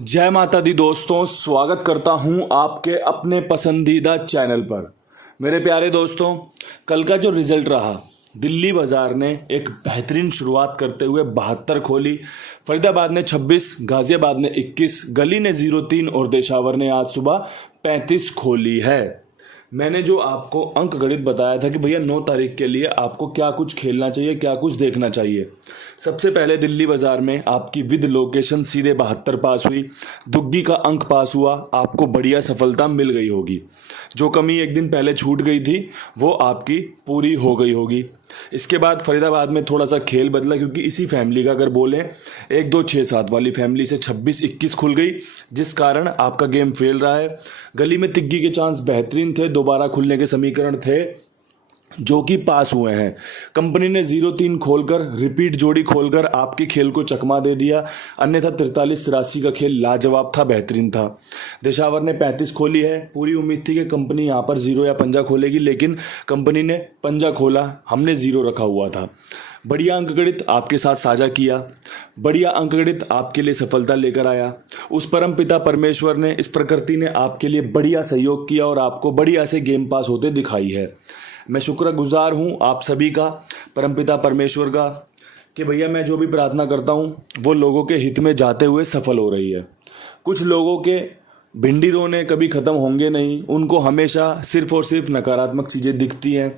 जय माता दी दोस्तों, स्वागत करता हूं आपके अपने पसंदीदा चैनल पर। मेरे प्यारे दोस्तों, कल का जो रिजल्ट रहा, दिल्ली बाजार ने एक बेहतरीन शुरुआत करते हुए 72 खोली, फरीदाबाद ने 26, गाजियाबाद ने 21, गली ने 03 और देशावर ने आज सुबह 35 खोली है। मैंने जो आपको अंक गणित बताया था कि भैया 9 तारीख के लिए आपको क्या कुछ खेलना चाहिए, क्या कुछ देखना चाहिए। सबसे पहले दिल्ली बाजार में आपकी विद लोकेशन सीधे 72 पास हुई, दुग्गी का अंक पास हुआ, आपको बढ़िया सफलता मिल गई होगी। जो कमी एक दिन पहले छूट गई थी वो आपकी पूरी हो गई होगी। इसके बाद फरीदाबाद में थोड़ा सा खेल बदला, क्योंकि इसी फैमिली का अगर बोलें 1 2 6 7 वाली फैमिली से 26 21 खुल गई, जिस कारण आपका गेम फेल रहा है। गली में तिग्गी के चांस बेहतरीन थे, दोबारा खुलने के समीकरण थे जो कि पास हुए हैं। कंपनी ने 03 खोलकर रिपीट जोड़ी खोलकर आपके खेल को चकमा दे दिया, अन्यथा 43-83 का खेल लाजवाब था, बेहतरीन था। देशावर ने 35 खोली है। पूरी उम्मीद थी कि कंपनी यहाँ पर 0 या पंजा खोलेगी, लेकिन कंपनी ने पंजा खोला, हमने 0 रखा हुआ था। बढ़िया अंकगणित आपके साथ साझा किया, बढ़िया अंकगणित आपके लिए सफलता लेकर आया। उस परम पिता परमेश्वर ने, इस प्रकृति ने आपके लिए बढ़िया सहयोग किया और आपको बढ़िया से गेम पास होते दिखाई है। मैं शुक्रगुजार हूँ आप सभी का, परमपिता परमेश्वर का, कि भैया मैं जो भी प्रार्थना करता हूँ वो लोगों के हित में जाते हुए सफल हो रही है। कुछ लोगों के भिंडी रोने कभी ख़त्म होंगे नहीं, उनको हमेशा सिर्फ और सिर्फ नकारात्मक चीज़ें दिखती हैं।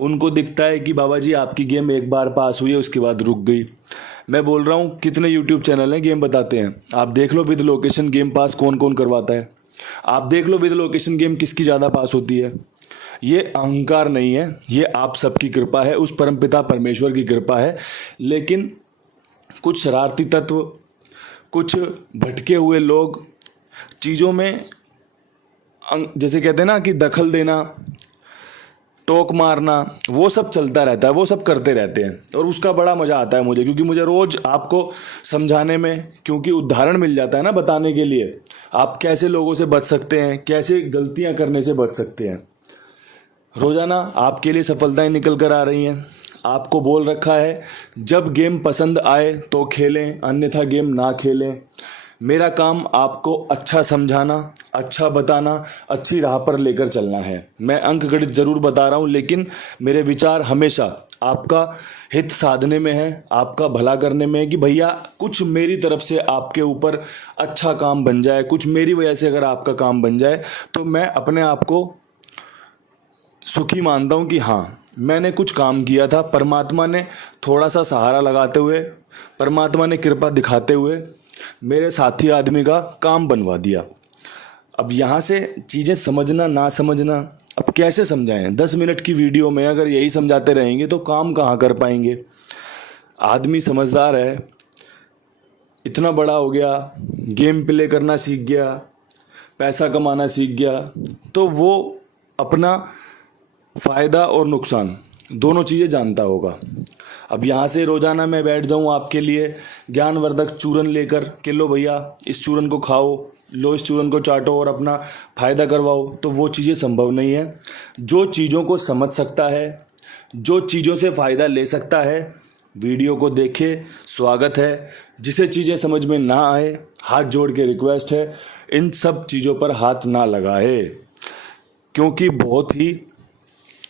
उनको दिखता है कि बाबा जी आपकी गेम एक बार पास हुई है उसके बाद रुक गई। मैं बोल रहा हूँ कितने यूट्यूब चैनल हैं गेम बताते हैं, आप देख लो विद लोकेशन गेम पास कौन कौन करवाता है। आप देख लो विद लोकेशन गेम किसकी ज़्यादा पास होती है। ये अहंकार नहीं है, ये आप सबकी कृपा है, उस परमपिता परमेश्वर की कृपा है। लेकिन कुछ शरारती तत्व, कुछ भटके हुए लोग चीज़ों में जैसे कहते हैं ना कि दखल देना, टोक मारना, वो सब चलता रहता है, वो सब करते रहते हैं और उसका बड़ा मज़ा आता है मुझे, क्योंकि मुझे रोज़ आपको समझाने में, क्योंकि उदाहरण मिल जाता है ना बताने के लिए, आप कैसे लोगों से बच सकते हैं, कैसे गलतियां करने से बच सकते हैं। रोज़ाना आपके लिए सफलताएं निकल कर आ रही हैं। आपको बोल रखा है जब गेम पसंद आए तो खेलें, अन्यथा गेम ना खेलें। मेरा काम आपको अच्छा समझाना, अच्छा बताना, अच्छी राह पर लेकर चलना है। मैं अंक गणित ज़रूर बता रहा हूँ, लेकिन मेरे विचार हमेशा आपका हित साधने में है, आपका भला करने में है, कि भैया कुछ मेरी तरफ से आपके ऊपर अच्छा काम बन जाए, कुछ मेरी वजह से अगर आपका काम बन जाए तो मैं अपने आप को सुखी मानता हूँ कि हाँ मैंने कुछ काम किया था। परमात्मा ने थोड़ा सा सहारा लगाते हुए, परमात्मा ने कृपा दिखाते हुए मेरे साथी आदमी का काम बनवा दिया। अब यहाँ से चीज़ें समझना ना समझना, अब कैसे समझाएं? 10 मिनट की वीडियो में अगर यही समझाते रहेंगे तो काम कहाँ कर पाएंगे। आदमी समझदार है, इतना बड़ा हो गया, गेम प्ले करना सीख गया, पैसा कमाना सीख गया, तो वो अपना फ़ायदा और नुकसान दोनों चीज़ें जानता होगा। अब यहाँ से रोज़ाना मैं बैठ जाऊँ आपके लिए ज्ञानवर्धक चूरन लेकर कि लो भैया इस चूरन को खाओ, लो इस चूरन को चाटो और अपना फ़ायदा करवाओ, तो वो चीज़ें संभव नहीं है। जो चीज़ों को समझ सकता है, जो चीज़ों से फ़ायदा ले सकता है, वीडियो को देखे, स्वागत है। जिसे चीज़ें समझ में ना आए, हाथ जोड़ के रिक्वेस्ट है इन सब चीज़ों पर हाथ ना लगाए, क्योंकि बहुत ही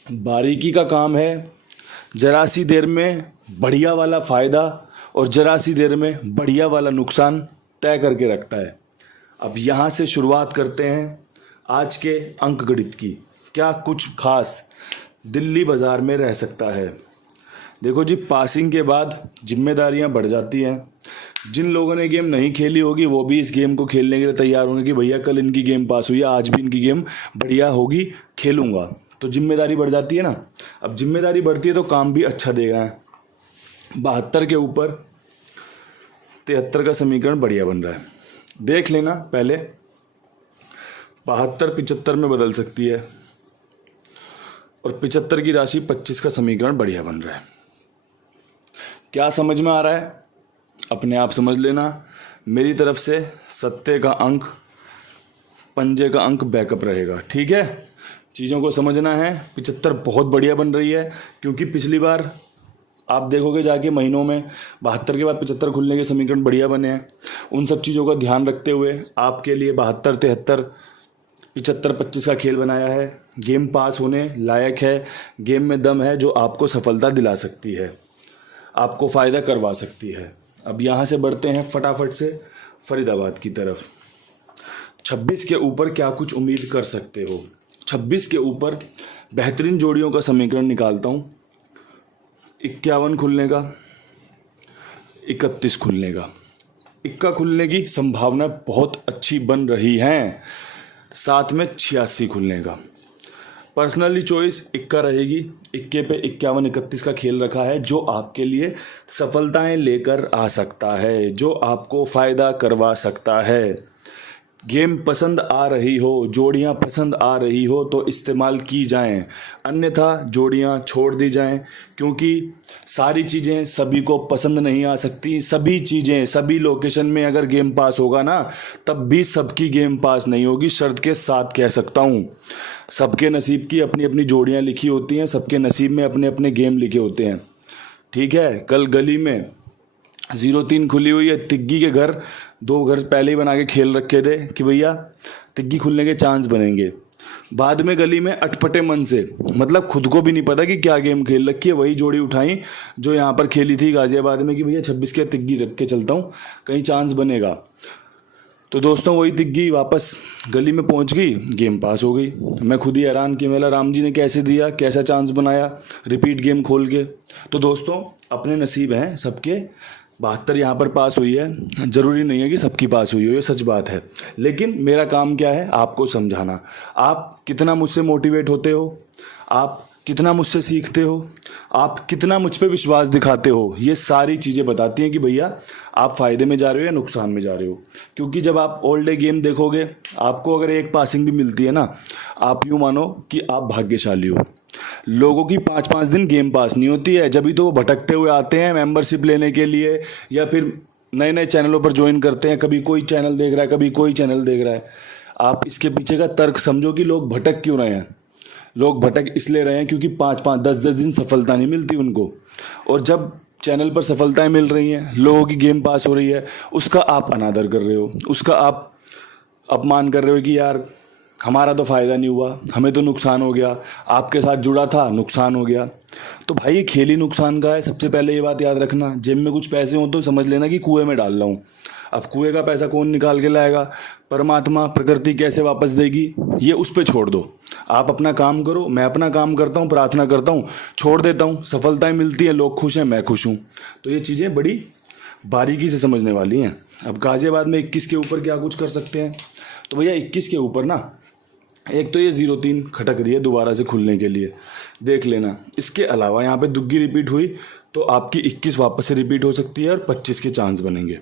बारीकी का काम है। जरा सी देर में बढ़िया वाला फ़ायदा और जरा सी देर में बढ़िया वाला नुकसान तय करके रखता है। अब यहाँ से शुरुआत करते हैं आज के अंक गणित की। क्या कुछ खास दिल्ली बाज़ार में रह सकता है? देखो जी, पासिंग के बाद जिम्मेदारियाँ बढ़ जाती हैं। जिन लोगों ने गेम नहीं खेली होगी वो भी इस गेम को खेलने के लिए तैयार होंगे कि भैया कल इनकी गेम पास हुई है, आज भी इनकी गेम बढ़िया होगी, खेलूँगा। तो जिम्मेदारी बढ़ जाती है ना। अब जिम्मेदारी बढ़ती है तो काम भी अच्छा देगा। 72 के ऊपर 73 का समीकरण बढ़िया बन रहा है, देख लेना पहले। 72 75 में बदल सकती है और 75 की राशि 25 का समीकरण बढ़िया बन रहा है। क्या समझ में आ रहा है? अपने आप समझ लेना। मेरी तरफ से सत्ते का अंक, पंजे का अंक बैकअप रहेगा, ठीक है। चीज़ों को समझना है। 75 बहुत बढ़िया बन रही है, क्योंकि पिछली बार आप देखोगे जाके महीनों में 72 के बाद 75 खुलने के समीकरण बढ़िया बने हैं। उन सब चीज़ों का ध्यान रखते हुए आपके लिए 72, 73, 75, 25 का खेल बनाया है। गेम पास होने लायक है, गेम में दम है जो आपको सफलता दिला सकती है, आपको फ़ायदा करवा सकती है। अब यहाँ से बढ़ते हैं फटाफट से फरीदाबाद की तरफ। 26 के ऊपर क्या कुछ उम्मीद कर सकते हो? 26 के ऊपर बेहतरीन जोड़ियों का समीकरण निकालता हूँ। 51 खुलने का, 31 खुलने का, इक्का खुलने की संभावना बहुत अच्छी बन रही है, साथ में 86 खुलने का। पर्सनली चॉइस इक्का रहेगी। इक्के पे 51, 31 का खेल रखा है जो आपके लिए सफलताएं लेकर आ सकता है, जो आपको फ़ायदा करवा सकता है। गेम पसंद आ रही हो, जोड़ियां पसंद आ रही हो तो इस्तेमाल की जाएं, अन्यथा जोड़ियां छोड़ दी जाएं, क्योंकि सारी चीज़ें सभी को पसंद नहीं आ सकती। सभी चीज़ें सभी लोकेशन में अगर गेम पास होगा ना, तब भी सबकी गेम पास नहीं होगी। शर्त के साथ कह सकता हूँ, सबके नसीब की अपनी अपनी जोड़ियां लिखी होती हैं, सबके नसीब में अपने अपने गेम लिखे होते हैं। ठीक है, कल गली में 03 खुली हुई है, तिग्गी के घर 2 घर पहले ही बना के खेल रखे थे कि भैया तिग्गी खुलने के चांस बनेंगे। बाद में गली में अटपटे मन से, मतलब खुद को भी नहीं पता कि क्या गेम खेल रखी है, वही जोड़ी उठाई जो यहाँ पर खेली थी गाजियाबाद में कि भैया 26 के तिग्गी रख के चलता हूँ, कहीं चांस बनेगा। तो दोस्तों वही तिग्गी वापस गली में पहुँच गई, गेम पास हो गई। मैं खुद ही हैरान कि मेरा राम जी ने कैसे दिया, कैसा चांस बनाया रिपीट गेम खोल के। तो दोस्तों अपने नसीब हैं सबके। 72 यहाँ पर पास हुई है, ज़रूरी नहीं है कि सबकी पास हुई हो, ये सच बात है। लेकिन मेरा काम क्या है, आपको समझाना। आप कितना मुझसे मोटिवेट होते हो, आप कितना मुझसे सीखते हो, आप कितना मुझ पे विश्वास दिखाते हो, ये सारी चीज़ें बताती हैं कि भैया आप फ़ायदे में जा रहे हो या नुकसान में जा रहे हो। क्योंकि जब आप ऑल डे गेम देखोगे, आपको अगर एक पासिंग भी मिलती है ना, आप यूँ मानो कि आप भाग्यशाली हो। लोगों की 5-5 दिन गेम पास नहीं होती है, जब भी तो वो भटकते हुए आते हैं मेंबरशिप लेने के लिए, या फिर नए नए चैनलों पर ज्वाइन करते हैं। कभी कोई चैनल देख रहा है, कभी कोई चैनल देख रहा है। आप इसके पीछे का तर्क समझो कि लोग भटक क्यों रहे हैं। लोग भटक इसलिए रहे हैं क्योंकि 5-5, 10-10 दिन सफलता नहीं मिलती उनको। और जब चैनल पर सफलताएं मिल रही हैं, लोगों की गेम पास हो रही है, उसका आप अनादर कर रहे हो, उसका आप अपमान कर रहे हो कि यार हमारा तो फ़ायदा नहीं हुआ, हमें तो नुकसान हो गया, आपके साथ जुड़ा था नुकसान हो गया। तो भाई ये खेल ही नुकसान का है। सबसे पहले ये बात याद रखना, जेब में कुछ पैसे हों तो समझ लेना कि कुएं में डाल रहा हूँ। अब कुएं का पैसा कौन निकाल के लाएगा, परमात्मा प्रकृति कैसे वापस देगी, ये उस पर छोड़ दो। आप अपना काम करो, मैं अपना काम करता हूँ, प्रार्थना करता हूँ, छोड़ देता हूँ, सफलताएं मिलती हैं, लोग खुश हैं, मैं खुश हूँ। तो ये चीज़ें बड़ी बारीकी से समझने वाली हैं। अब गाजियाबाद में 21 के ऊपर क्या कुछ कर सकते हैं, तो भैया 21 के ऊपर ना, एक तो ये 03 खटक रही है दोबारा से खुलने के लिए, देख लेना। इसके अलावा यहाँ पे दुग्गी रिपीट हुई तो आपकी 21 वापस से रिपीट हो सकती है और 25 के चांस बनेंगे।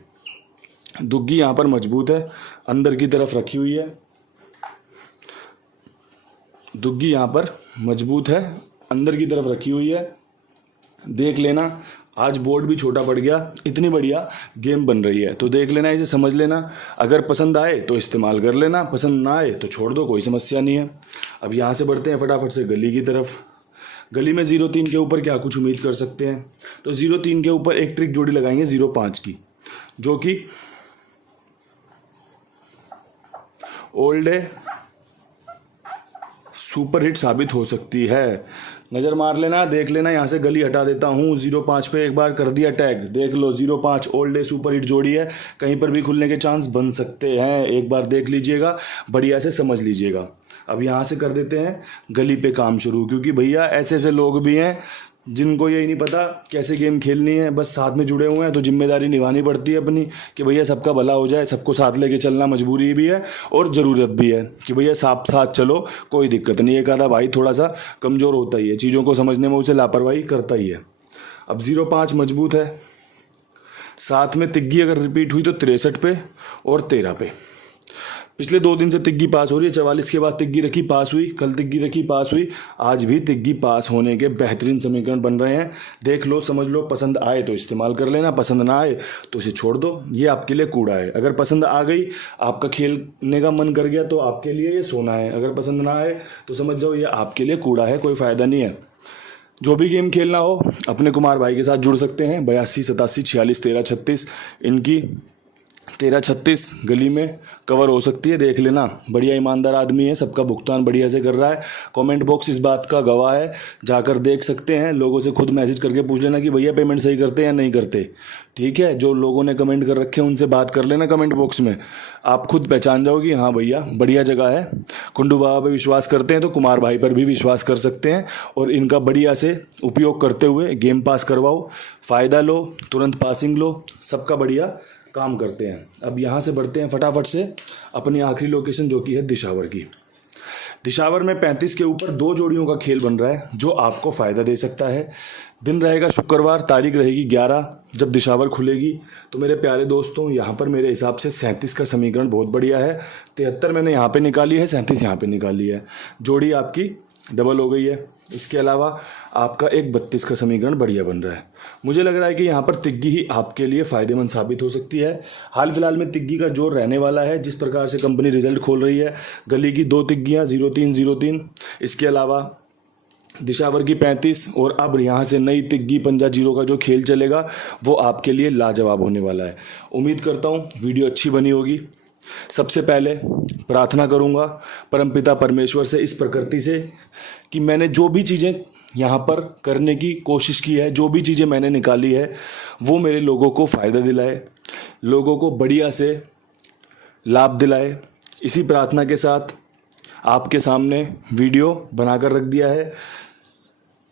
दुग्गी यहाँ पर मजबूत है, अंदर की तरफ रखी हुई है। दुग्गी यहाँ पर मजबूत है, अंदर की तरफ रखी हुई है, देख लेना। आज बोर्ड भी छोटा पड़ गया, इतनी बढ़िया गेम बन रही है, तो देख लेना, इसे समझ लेना। अगर पसंद आए तो इस्तेमाल कर लेना, पसंद ना आए तो छोड़ दो, कोई समस्या नहीं है। अब यहाँ से बढ़ते हैं फटाफट से गली की तरफ। गली में 03 के ऊपर क्या कुछ उम्मीद कर सकते हैं, तो 03 के ऊपर एक ट्रिक जोड़ी लगाएंगे 05 की, जो कि ओल्ड डे सुपर हिट साबित हो सकती है। नज़र मार लेना, देख लेना। यहाँ से गली हटा देता हूँ, 05 पे एक बार कर दिया टैग, देख लो 05 ओल्ड डे सुपर हिट जोड़ी है, कहीं पर भी खुलने के चांस बन सकते हैं। एक बार देख लीजिएगा, बढ़िया से समझ लीजिएगा। अब यहाँ से कर देते हैं गली पे काम शुरू, क्योंकि भैया ऐसे ऐसे लोग भी हैं जिनको यही नहीं पता कैसे गेम खेलनी है, बस साथ में जुड़े हुए हैं। तो जिम्मेदारी निभानी पड़ती है अपनी कि भैया सबका भला हो जाए, सबको साथ लेके चलना मजबूरी भी है और ज़रूरत भी है कि भैया साथ चलो, कोई दिक्कत नहीं। एक आधा भाई थोड़ा सा कमज़ोर होता ही है, चीज़ों को समझने में उसे लापरवाही करता ही है। अब 05 मजबूत है, साथ में तिग्गी अगर रिपीट हुई तो 63 पे और 13 पे। पिछले 2 दिन से तिग्गी पास हो रही है, 44 के बाद तिग्गी रखी पास हुई, कल तिग्गी रखी पास हुई, आज भी तिग्गी पास होने के बेहतरीन समीकरण बन रहे हैं। देख लो, समझ लो, पसंद आए तो इस्तेमाल कर लेना, पसंद ना आए तो इसे छोड़ दो, ये आपके लिए कूड़ा है। अगर पसंद आ गई, आपका खेलने का मन कर गया तो आपके लिए ये सोना है। अगर पसंद ना आए तो समझ जाओ ये आपके लिए कूड़ा है, कोई फ़ायदा नहीं है। जो भी गेम खेलना हो अपने कुमार भाई के साथ जुड़ सकते हैं। 82 87 46 13 36 इनकी 1336 गली में कवर हो सकती है, देख लेना। बढ़िया ईमानदार आदमी है, सबका भुगतान बढ़िया से कर रहा है। कमेंट बॉक्स इस बात का गवाह है, जाकर देख सकते हैं। लोगों से खुद मैसेज करके पूछ लेना कि भैया पेमेंट सही करते हैं या नहीं करते। ठीक है, जो लोगों ने कमेंट कर रखे हैं उनसे बात कर लेना कमेंट बॉक्स में, आप खुद पहचान जाओगे हाँ भैया बढ़िया जगह है। कुंडू बाबा पे विश्वास करते हैं तो कुमार भाई पर भी विश्वास कर सकते हैं, और इनका बढ़िया से उपयोग करते हुए गेम पास करवाओ, फ़ायदा लो, तुरंत पासिंग लो, सबका बढ़िया काम करते हैं। अब यहाँ से बढ़ते हैं फटाफट से अपनी आखिरी लोकेशन जो कि है दिशावर की। दिशावर में 35 के ऊपर 2 जोड़ियों का खेल बन रहा है जो आपको फ़ायदा दे सकता है। दिन रहेगा शुक्रवार, तारीख रहेगी 11 जब दिशावर खुलेगी। तो मेरे प्यारे दोस्तों यहाँ पर मेरे हिसाब से 37 का समीकरण बहुत बढ़िया है। 73 मैंने यहाँ पे निकाली है, 37 यहाँ पे निकाली है, जोड़ी आपकी डबल हो गई है। इसके अलावा आपका एक 32 का समीकरण बढ़िया बन रहा है। मुझे लग रहा है कि यहाँ पर तिग्गी ही आपके लिए फ़ायदेमंद साबित हो सकती है। हाल फिलहाल में तिग्गी का जोर रहने वाला है, जिस प्रकार से कंपनी रिजल्ट खोल रही है। गली की 2 तिग्गियाँ 0303, इसके अलावा दिशावर की 35, और अब यहाँ से नई तिग्गी पंजा जीरो का जो खेल चलेगा वो आपके लिए लाजवाब होने वाला है। उम्मीद करता हूँ वीडियो अच्छी बनी होगी। सबसे पहले प्रार्थना करूँगा परमपिता परमेश्वर से, इस प्रकृति से, कि मैंने जो भी चीज़ें यहाँ पर करने की कोशिश की है, जो भी चीज़ें मैंने निकाली है, वो मेरे लोगों को फ़ायदा दिलाए, लोगों को बढ़िया से लाभ दिलाए। इसी प्रार्थना के साथ आपके सामने वीडियो बनाकर रख दिया है।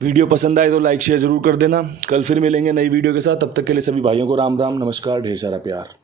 वीडियो पसंद आए तो लाइक शेयर ज़रूर कर देना। कल फिर मिलेंगे नई वीडियो के साथ, तब तक के लिए सभी भाइयों को राम राम, नमस्कार, ढेर सारा प्यार।